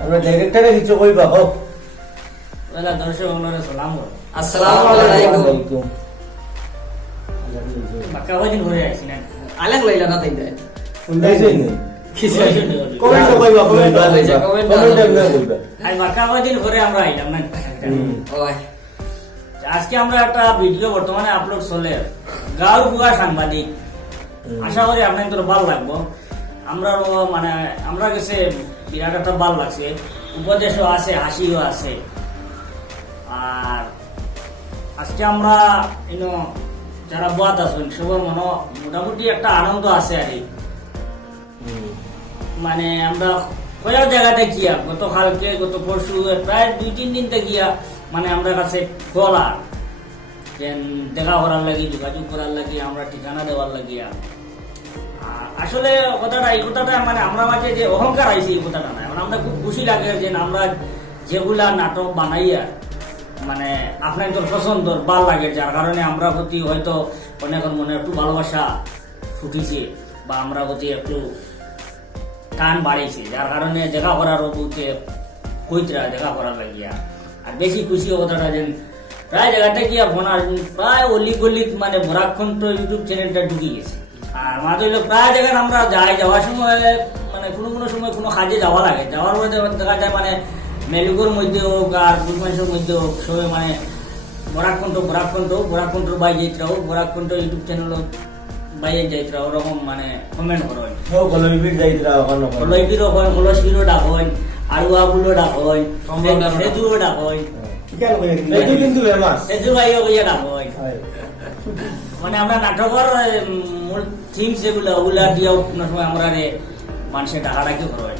আমরা ডাইরেক্টরে কিছু কইবা হোক। ওলা দর্শক বন্ধুরা সালাম আসসালামু আলাইকুম। বাক্কা বাজিন ঘুরে আইছি না আলেক লইলা না তাইতে শুনতেছেন নি? কিছু কমেন্ট কইবা, কমেন্ট কইবা, কমেন্ট কইবা। আই বাক্কা বাজিন ঘুরে আমরা আইলাম না ওই আজকে আমরা একটা ভিডিও বর্তমানে আপলোড চলে গাঁও বুয়া সাংবাদিক। আশা করি আপনাদের ভালো লাগবো। আমরা মানে আমরা কাছে বিরাট একটা ভালো লাগছে, উপদেশও আছে, হাসিও আছে। আর আজকে আমরা যারা বুয়াত আছেন সবার মনে মোটামুটি একটা আনন্দ আছে আর কি। মানে আমরা কয়েক জায়গাতে গিয়া গতকালকে গত পরশু প্রায় 2-3 দিন গিয়া মানে আমরা কাছে কলার দেখা করার লাগি, যোগাযোগ করার লাগি, আমরা ঠিকানা দেওয়ার লাগিয়া। আসলে এই কথাটা মানে আমরা মাঝে যে অহংকার আইছে এই কথাটা না, মানে আমরা খুব খুশি লাগে যে আমরা যেগুলা নাটক বানাইয়া মানে আপনাদের পছন্দর ভাল লাগে, যার কারণে আমরা প্রতি হয়তো অনেকের মনে একটু ভালোবাসা ফুটিছে বা আমরা প্রতি একটু টান বাড়িয়েছে, যার কারণে দেখা করার বলতে কইতরা দেখা করার লাগিয়া। আর বেশি খুশি কথাটা যে প্রায় জায়গাটা গিয়া ফোনার প্রায় অলি গলিত মানে বরাকণ্ঠ ইউটিউব চ্যানেলটা ঢুকে গেছে। আর মাঝে হইলো প্রায় জায়গায় আমরা যাওয়ার সময় মানে কোনো সময় কোনো কাজে যাওয়া লাগে, যাওয়ার মধ্যে দেখা যায় মানে মেলুগোর মধ্যে হোক আর বুধমাসের মধ্যে হোক সবাই মানে বরাকণ্ঠ বাই যাইতে হোক, বরাকণ্ঠ ইউটিউব চ্যানেল বাইরে যাইতে ওরকম মানে কমেন্ট করেন, কলইবিরও হয়, কলসিরও ডাক হয়, আরুয়াগুলো ডাক হয়, সেজুও ডাক হয়, সেজু ভাইও কইয়া ডাক হয়। মানে আমরা নাটকের মূল থিমস যেগুলো ওগুলা দিয়েও কোনো সময় আমরা মানুষের ডাকাডাকি হয়,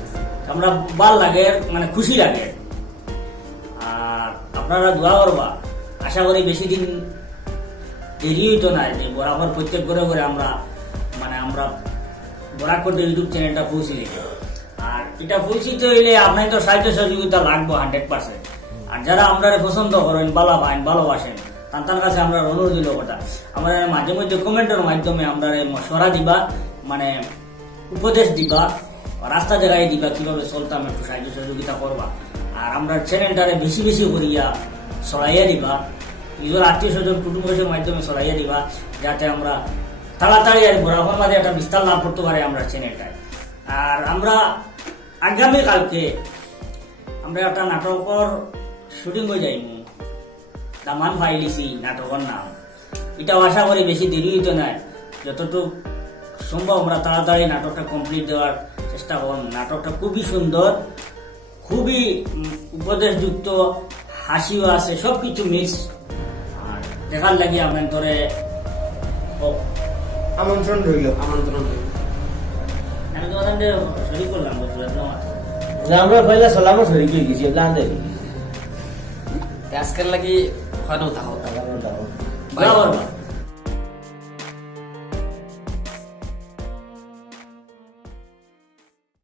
আমরা ভাল লাগে মানে খুশি লাগে। আর আপনারা দোয়া করবা, আশা করি বেশি দিন দেরি হইতো না যে বরাবর প্রত্যেক করে করে আমরা মানে আমরা বরাকণ্ঠ ইউটিউব চ্যানেলটা পৌঁছে দিতে। আর এটা পৌঁছিতে হইলে আপনার তো সাহায্য সহযোগিতা লাগবো 100%। আর যারা আমরা পছন্দ করেন, ভালো পাইন, ভালোবাসেন, তার কাছে আমরা অনুরোধ দিল কথা আমরা মাঝে মধ্যে কমেন্টের মাধ্যমে আমরা মশওয়ারা দিবা, মানে উপদেশ দিবা, রাস্তা দেখাই দিবা কিভাবে চলতাম, একটু সাহায্য সহযোগিতা করবা। আর আমরা চ্যানেলটারে বেশি বেশি করিয়া ছড়াইয়া দিবা, নিজের আত্মীয় স্বজন কুটুম্বের মাধ্যমে ছড়াইয়া দিবা, যাতে আমরা তাড়াতাড়ি আর বরাবর মাঝে একটা বিস্তার লাভ করতে পারি আমরা চ্যানেলটায়। আর আমরা আগামীকালকে আমরা একটা নাটকের শুটিং হয়ে যাইব, দামান ফাইলিছি নাটকের নাম। এটাও আশা করি বেশি দেরি হইতো না, যতটুকু সম্ভব আমরা তাড়াতাড়ি নাটকটা কমপ্লিট দেওয়ার চেষ্টা করব। নাটকটা খুবই সুন্দর, খুবই উপদেশযুক্ত, হাসিও আছে, সবকিছু মিক্স। আর দেখার লাগি আপনার ধরে আমন্ত্রণ রইল। আমি তোমাদের শরীর করলাম আমরা পয়লা সালামও শরীর হয়ে গেছি, আজকের লাগি হয় না তাও বরাবর